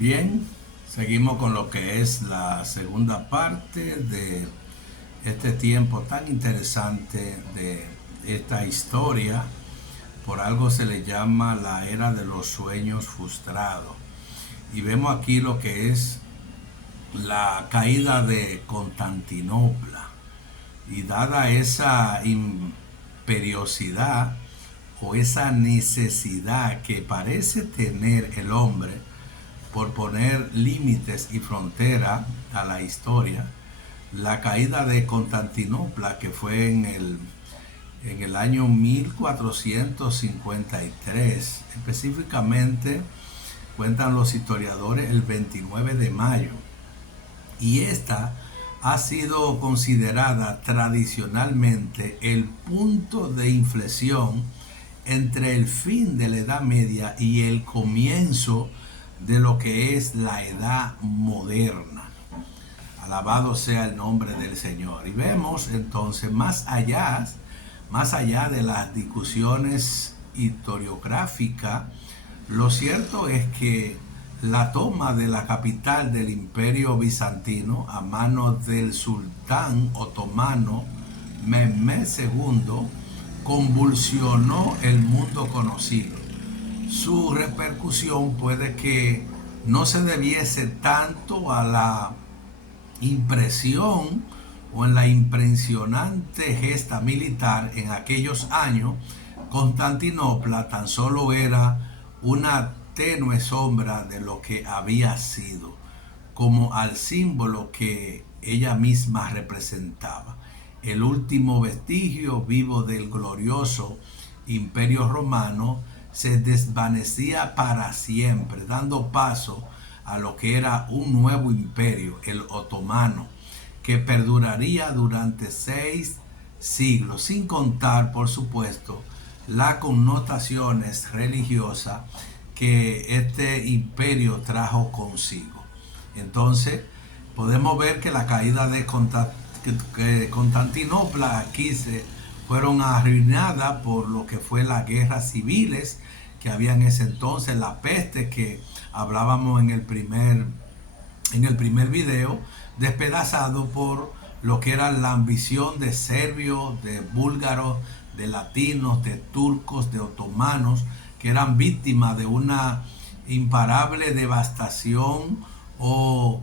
Bien, seguimos con lo que es la segunda parte de este tiempo tan interesante de esta historia. Por algo se le llama la era de los sueños frustrados. Y vemos aquí lo que es la caída de Constantinopla. Y dada esa imperiosidad o esa necesidad que parece tener el hombre por poner límites y frontera a la historia, la caída de Constantinopla, que fue en el año 1453, específicamente cuentan los historiadores el 29 de mayo, y esta ha sido considerada tradicionalmente el punto de inflexión entre el fin de la Edad Media y el comienzo de lo que es la Edad Moderna. Alabado sea el nombre del Señor. Y vemos entonces más allá de las discusiones historiográficas, lo cierto es que la toma de la capital del Imperio Bizantino a manos del sultán otomano Mehmed II convulsionó el mundo conocido. Su repercusión puede que no se debiese tanto a la impresión o en la impresionante gesta militar en aquellos años. Constantinopla tan solo era una tenue sombra de lo que había sido, como al símbolo que ella misma representaba, el último vestigio vivo del glorioso Imperio Romano se desvanecía para siempre, dando paso a lo que era un nuevo imperio, el otomano, que perduraría durante 6 siglos, sin contar, por supuesto, las connotaciones religiosas que este imperio trajo consigo. Entonces, podemos ver que la caída de Constantinopla aquí fueron arruinadas por lo que fue las guerras civiles que había en ese entonces, la peste que hablábamos en el primer video, despedazado por lo que era la ambición de serbios, de búlgaros, de latinos, de turcos, de otomanos, que eran víctimas de una imparable devastación o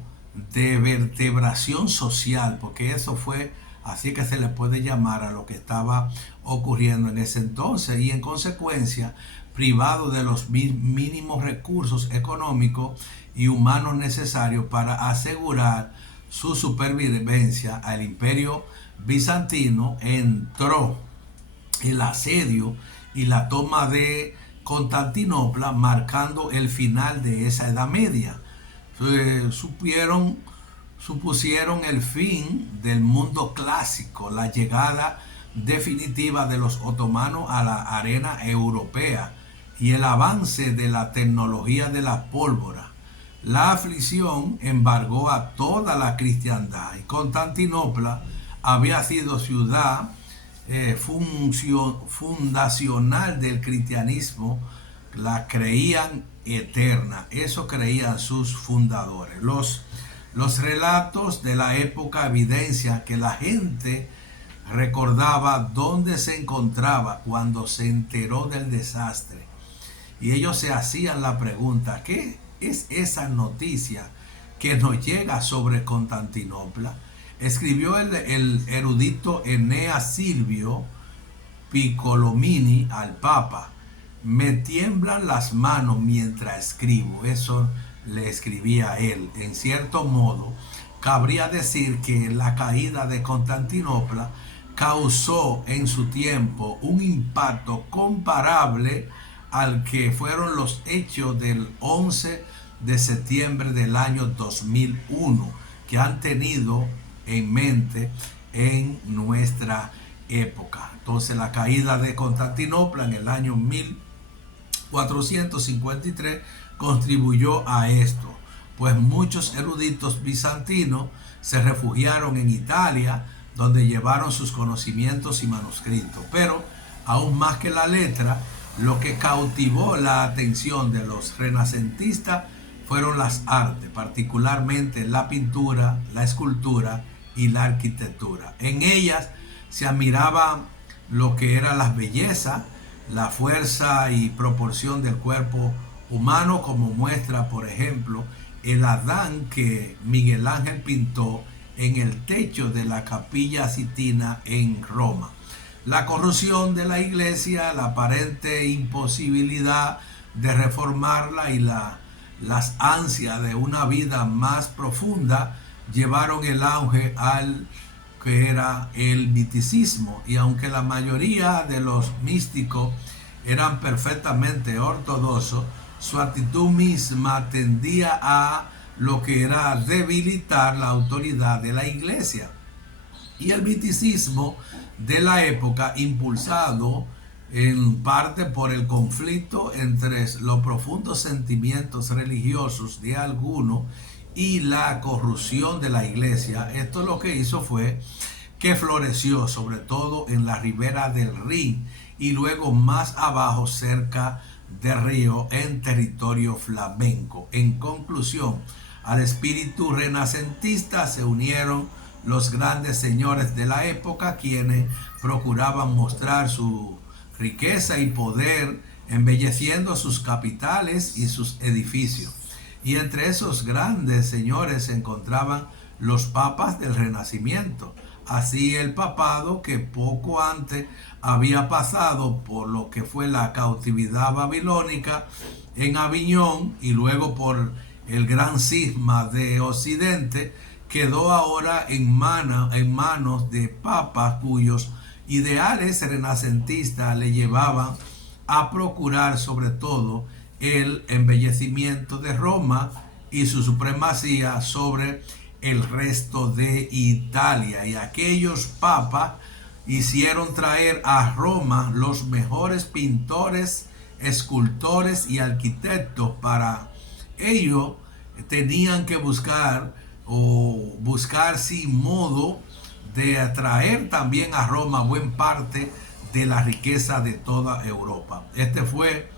de vertebración social, porque eso fue así que se le puede llamar a lo que estaba ocurriendo en ese entonces, y en consecuencia privado de los mínimos recursos económicos y humanos necesarios para asegurar su supervivencia. Al Imperio Bizantino entró el asedio y la toma de Constantinopla, marcando el final de esa Edad Media. Supusieron el fin del mundo clásico, la llegada definitiva de los otomanos a la arena europea y el avance de la tecnología de la pólvora. La aflicción embargó a toda la cristiandad, y Constantinopla había sido ciudad fundacional del cristianismo. La creían eterna, eso creían sus fundadores. Los relatos de la época evidencian que la gente recordaba dónde se encontraba cuando se enteró del desastre. Y ellos se hacían la pregunta: ¿qué es esa noticia que nos llega sobre Constantinopla? Escribió el erudito Eneas Silvio Piccolomini al Papa: me tiemblan las manos mientras escribo. Eso le escribía a él. En cierto modo, cabría decir que la caída de Constantinopla causó en su tiempo un impacto comparable al que fueron los hechos del 11 de septiembre del año 2001, que han tenido en mente en nuestra época. Entonces, la caída de Constantinopla en el año 1453 contribuyó a esto, pues muchos eruditos bizantinos se refugiaron en Italia, donde llevaron sus conocimientos y manuscritos. Pero aún más que la letra, lo que cautivó la atención de los renacentistas fueron las artes, particularmente la pintura, la escultura y la arquitectura. En ellas se admiraba lo que era la belleza, la fuerza y proporción del cuerpo humano, como muestra, por ejemplo, el Adán que Miguel Ángel pintó en el techo de la Capilla Sixtina en Roma. La corrupción de la iglesia, la aparente imposibilidad de reformarla y las ansias de una vida más profunda llevaron el auge al que era el misticismo. Y aunque la mayoría de los místicos eran perfectamente ortodoxos, su actitud misma tendía a lo que era debilitar la autoridad de la iglesia. Y el misticismo de la época, impulsado en parte por el conflicto entre los profundos sentimientos religiosos de algunos y la corrupción de la iglesia, esto lo que hizo fue que floreció sobre todo en la ribera del Rin y luego más abajo cerca del río en territorio flamenco. En conclusión, al espíritu renacentista se unieron los grandes señores de la época, quienes procuraban mostrar su riqueza y poder embelleciendo sus capitales y sus edificios. Y entre esos grandes señores se encontraban los papas del Renacimiento. Así el papado, que poco antes había pasado por lo que fue la cautividad babilónica en Aviñón y luego por el gran cisma de Occidente, quedó ahora en manos de papas cuyos ideales renacentistas le llevaban a procurar sobre todo el embellecimiento de Roma y su supremacía sobre el resto de Italia. Y aquellos papas hicieron traer a Roma los mejores pintores, escultores y arquitectos. Para ello tenían que buscar sin modo de atraer también a Roma buena parte de la riqueza de toda Europa. Este fue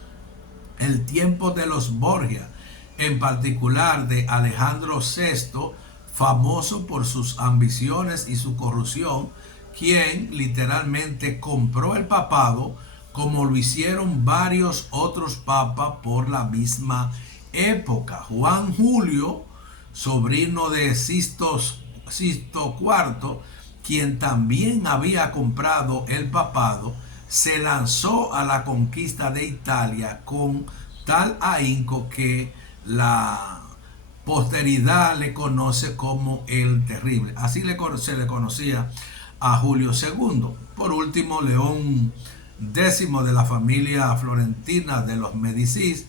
el tiempo de los Borgia, en particular de Alejandro VI, famoso por sus ambiciones y su corrupción, quien literalmente compró el papado, como lo hicieron varios otros papas por la misma época. Juan Julio, sobrino de Sixto IV, quien también había comprado el papado, se lanzó a la conquista de Italia con tal ahínco que la posteridad le conoce como el Terrible. Así se le conocía a Julio II. Por último, León X de la familia florentina de los Medicis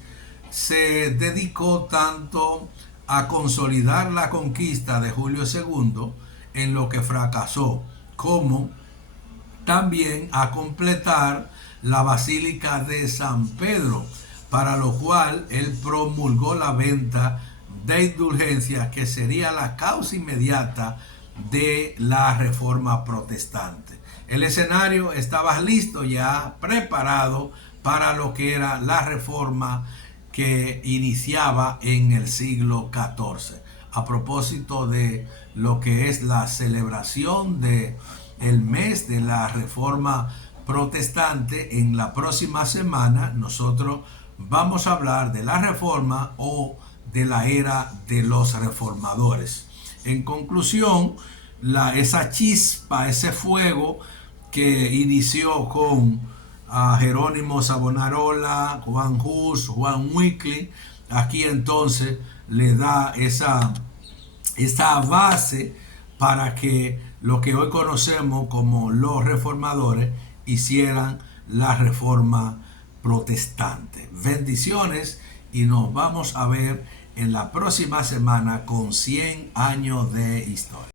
se dedicó tanto a consolidar la conquista de Julio II, en lo que fracasó, como también a completar la Basílica de San Pedro, para lo cual él promulgó la venta de indulgencias, que sería la causa inmediata de la Reforma Protestante. El escenario estaba listo, ya preparado para lo que era la Reforma que iniciaba en el siglo XIV. A propósito de lo que es la celebración de el mes de la Reforma Protestante, en la próxima semana nosotros vamos a hablar de la Reforma o de la era de los reformadores. En conclusión, esa chispa, ese fuego que inició con Jerónimo Savonarola, Juan Hus, Juan Wycliffe, aquí entonces le da esa base para que lo que hoy conocemos como los reformadores hicieran la reforma protestante. Bendiciones, y nos vamos a ver en la próxima semana con 100 años de historia.